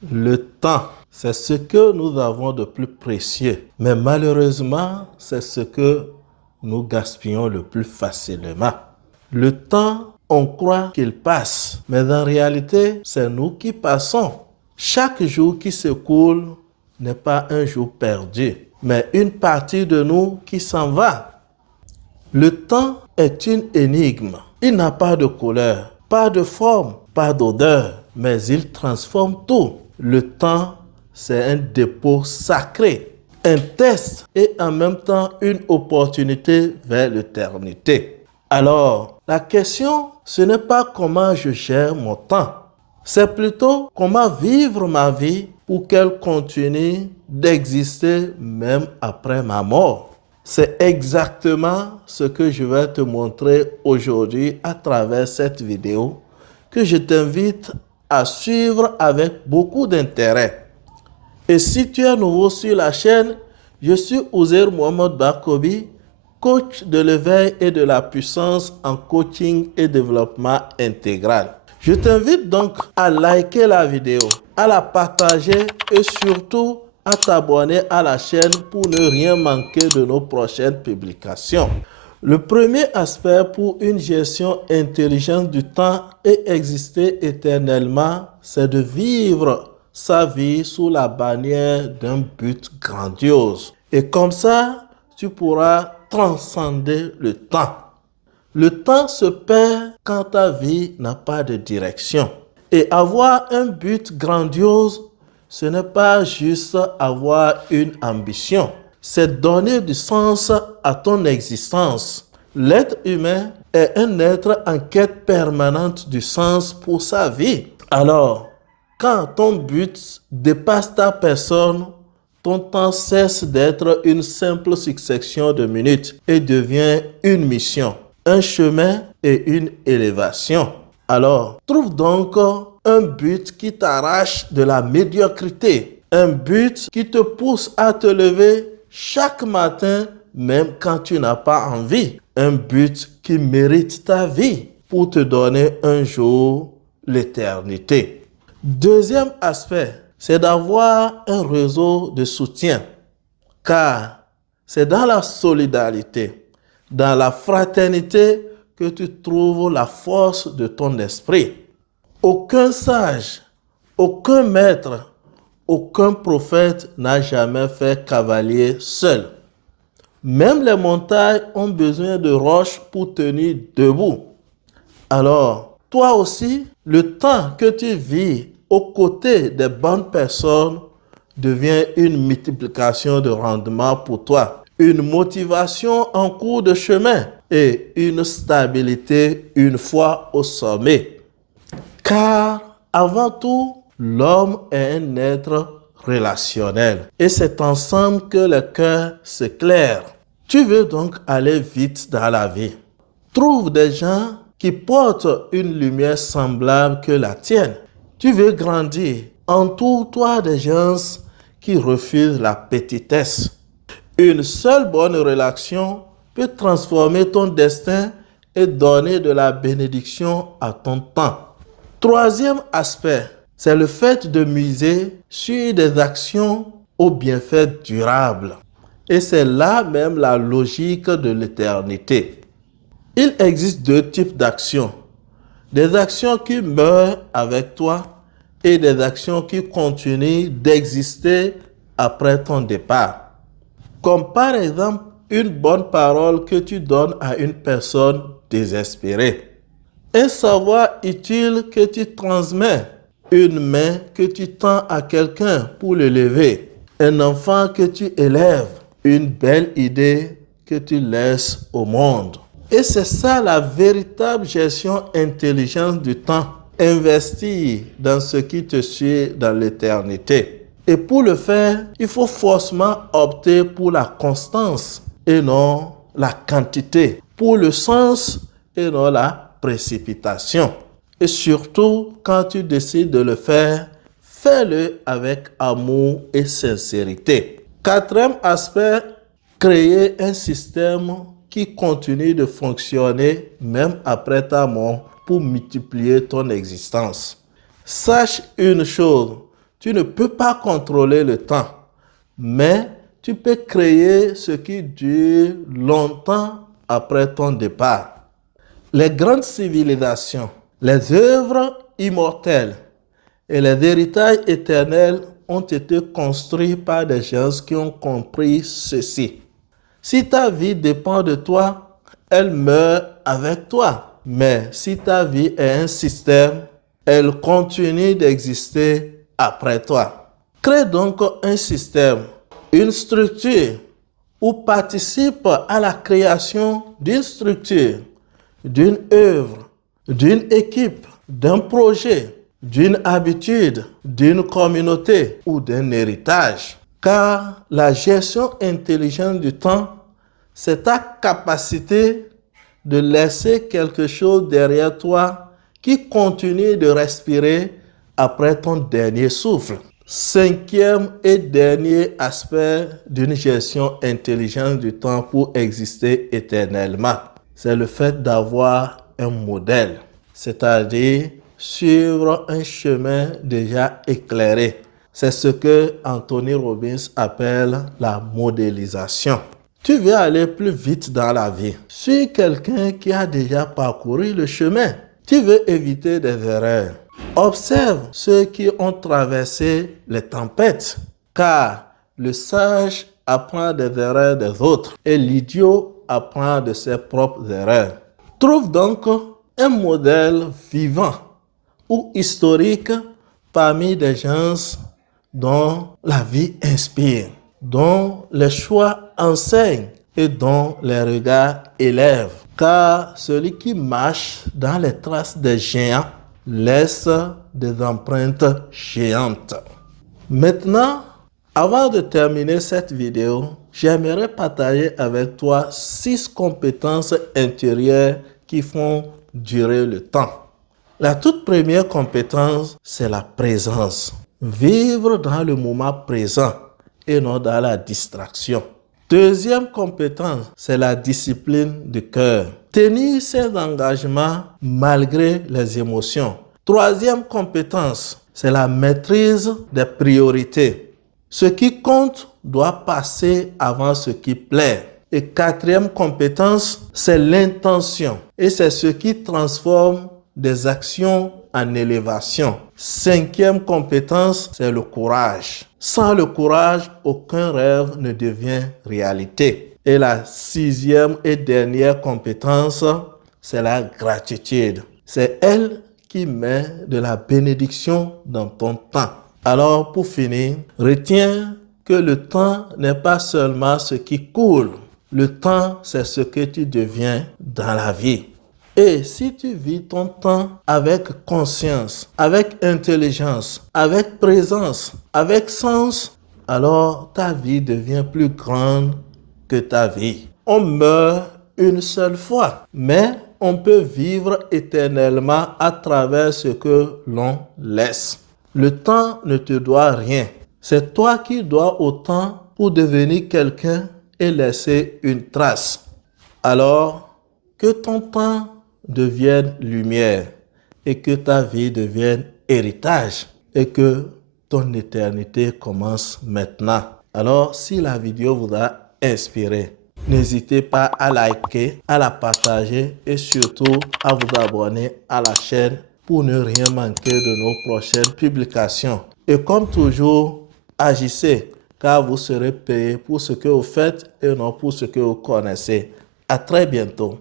Le temps, c'est ce que nous avons de plus précieux, mais malheureusement, c'est ce que nous gaspillons le plus facilement. Le temps, on croit qu'il passe, mais en réalité, c'est nous qui passons. Chaque jour qui s'écoule n'est pas un jour perdu, mais une partie de nous qui s'en va. Le temps est une énigme. Il n'a pas de couleur, pas de forme, pas d'odeur, mais il transforme tout. Le temps, c'est un dépôt sacré, un test et en même temps une opportunité vers l'éternité. Alors, la question, ce n'est pas comment je gère mon temps, c'est plutôt comment vivre ma vie pour qu'elle continue d'exister même après ma mort. C'est exactement ce que je vais te montrer aujourd'hui à travers cette vidéo que je t'invite à suivre avec beaucoup d'intérêt. Et si tu es nouveau sur la chaîne, je suis Uzair Mohamed Bakobi, coach de l'éveil et de la puissance en coaching et développement intégral. Je t'invite donc à liker la vidéo, à la partager et surtout à t'abonner à la chaîne pour ne rien manquer de nos prochaines publications. Le premier aspect pour une gestion intelligente du temps et exister éternellement, c'est de vivre sa vie sous la bannière d'un but grandiose. Et comme ça, tu pourras transcender le temps. Le temps se perd quand ta vie n'a pas de direction. Et avoir un but grandiose, ce n'est pas juste avoir une ambition, c'est donner du sens à ton existence. L'être humain est un être en quête permanente du sens pour sa vie. Alors, quand ton but dépasse ta personne, ton temps cesse d'être une simple succession de minutes et devient une mission, un chemin et une élévation. Alors, trouve donc un but qui t'arrache de la médiocrité, un but qui te pousse à te lever chaque matin, même quand tu n'as pas envie, un but qui mérite ta vie pour te donner un jour l'éternité. Deuxième aspect, c'est d'avoir un réseau de soutien, car c'est dans la solidarité, dans la fraternité que tu trouves la force de ton esprit. Aucun sage, aucun maître, aucun prophète n'a jamais fait cavalier seul. Même les montagnes ont besoin de roches pour tenir debout. Alors, toi aussi, le temps que tu vis aux côtés des bonnes personnes devient une multiplication de rendement pour toi, une motivation en cours de chemin et une stabilité une fois au sommet. Car avant tout, l'homme est un être relationnel et c'est ensemble que le cœur s'éclaire. Tu veux donc aller vite dans la vie. Trouve des gens qui portent une lumière semblable que la tienne. Tu veux grandir. Entoure-toi des gens qui refusent la petitesse. Une seule bonne relation peut transformer ton destin et donner de la bénédiction à ton temps. Troisième aspect, c'est le fait de miser sur des actions aux bienfaits durables. Et c'est là même la logique de l'éternité. Il existe deux types d'actions. Des actions qui meurent avec toi et des actions qui continuent d'exister après ton départ. Comme par exemple une bonne parole que tu donnes à une personne désespérée. Un savoir utile que tu transmets. Une main que tu tends à quelqu'un pour le lever. Un enfant que tu élèves. Une belle idée que tu laisses au monde. Et c'est ça la véritable gestion intelligente du temps. Investir dans ce qui te suit dans l'éternité. Et pour le faire, il faut forcément opter pour la constance et non la quantité. Pour le sens et non la précipitation. Et surtout, quand tu décides de le faire, fais-le avec amour et sincérité. Quatrième aspect, créer un système qui continue de fonctionner même après ta mort pour multiplier ton existence. Sache une chose, Tu ne peux pas contrôler le temps, mais tu peux créer ce qui dure longtemps après ton départ. Les grandes civilisations, les œuvres immortelles et les héritages éternels ont été construits par des gens qui ont compris ceci. Si ta vie dépend de toi, elle meurt avec toi. Mais si ta vie est un système, elle continue d'exister après toi. Crée donc un système, une structure, ou participe à la création d'une structure, d'une œuvre, d'une équipe, d'un projet, d'une habitude, d'une communauté ou d'un héritage. Car la gestion intelligente du temps, c'est ta capacité de laisser quelque chose derrière toi qui continue de respirer après ton dernier souffle. Cinquième et dernier aspect d'une gestion intelligente du temps pour exister éternellement, c'est le fait d'avoir un modèle, c'est-à-dire suivre un chemin déjà éclairé. C'est ce que Anthony Robbins appelle la modélisation. Tu veux aller plus vite dans la vie. Suis quelqu'un qui a déjà parcouru le chemin. Tu veux éviter des erreurs. Observe ceux qui ont traversé les tempêtes, car le sage apprend des erreurs des autres et l'idiot apprend de ses propres erreurs. Trouve donc un modèle vivant ou historique parmi des gens dont la vie inspire, dont les choix enseignent et dont les regards élèvent. Car celui qui marche dans les traces des géants laisse des empreintes géantes. Maintenant, avant de terminer cette vidéo, j'aimerais partager avec toi 6 compétences intérieures qui font durer le temps. La toute première compétence, c'est la présence. Vivre dans le moment présent et non dans la distraction. Deuxième compétence, c'est la discipline du cœur. Tenir ses engagements malgré les émotions. Troisième compétence, c'est la maîtrise des priorités. Ce qui compte doit passer avant ce qui plaît. Et quatrième compétence, c'est l'intention. Et c'est ce qui transforme des actions en élévation. Cinquième compétence, c'est le courage. Sans le courage, aucun rêve ne devient réalité. Et la sixième et dernière compétence, c'est la gratitude. C'est elle qui met de la bénédiction dans ton temps. Alors, pour finir, retiens que le temps n'est pas seulement ce qui coule. Le temps, c'est ce que tu deviens dans la vie. Et si tu vis ton temps avec conscience, avec intelligence, avec présence, avec sens, alors ta vie devient plus grande que ta vie. On meurt une seule fois, mais on peut vivre éternellement à travers ce que l'on laisse. Le temps ne te doit rien. C'est toi qui dois au temps pour devenir quelqu'un et laisser une trace. Alors, que ton temps devienne lumière et que ta vie devienne héritage et que ton éternité commence maintenant. Alors, si la vidéo vous a inspiré, n'hésitez pas à liker, à la partager et surtout à vous abonner à la chaîne pour ne rien manquer de nos prochaines publications. Et comme toujours, agissez car vous serez payé pour ce que vous faites et non pour ce que vous connaissez. À très bientôt.